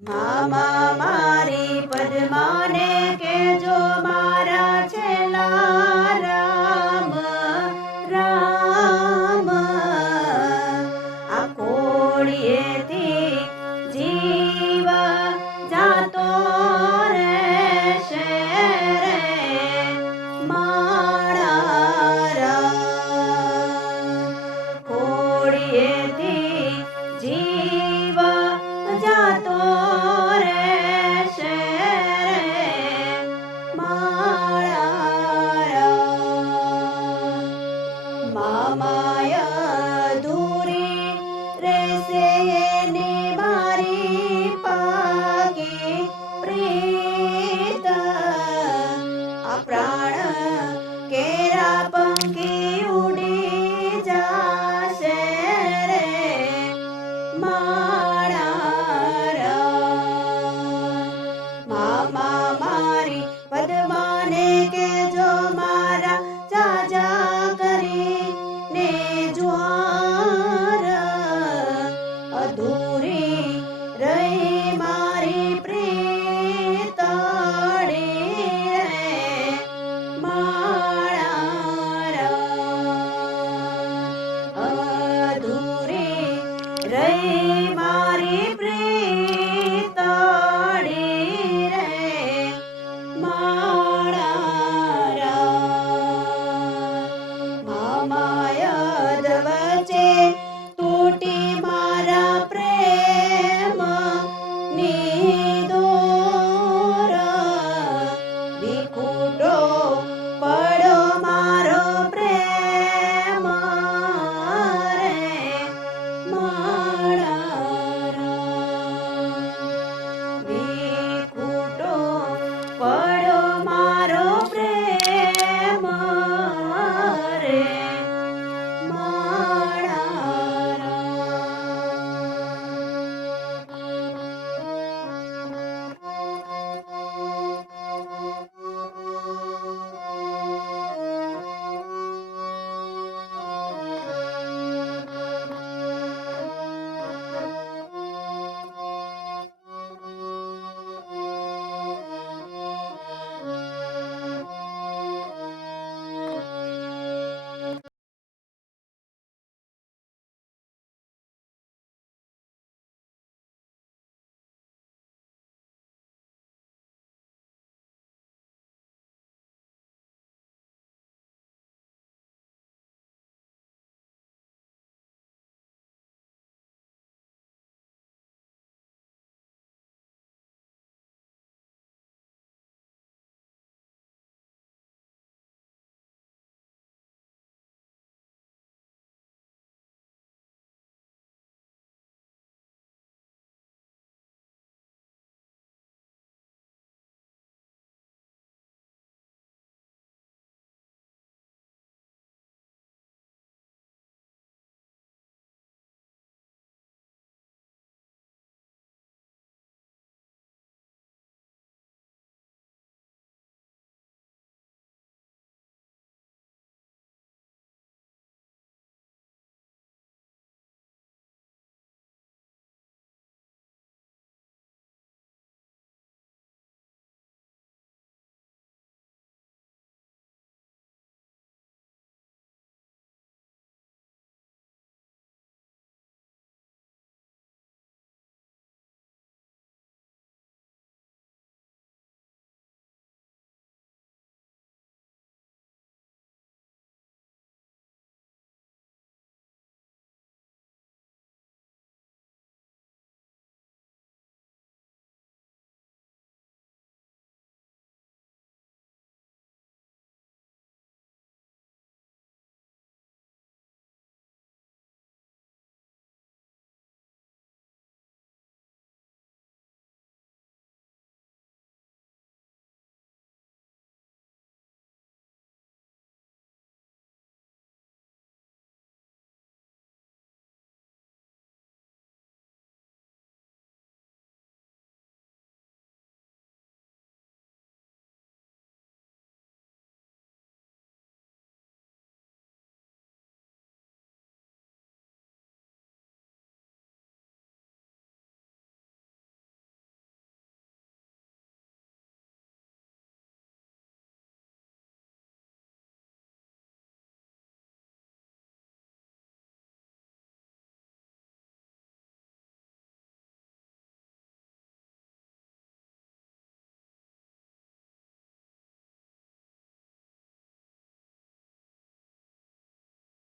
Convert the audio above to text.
મામા મારી પદ્માને કેજો મારા છેલા રામ રામ. આ કોળીએથી જીવ જાતો રે શેરે મારા કોળીએથી ભય મારી પ્રીતડી રે મારા મામા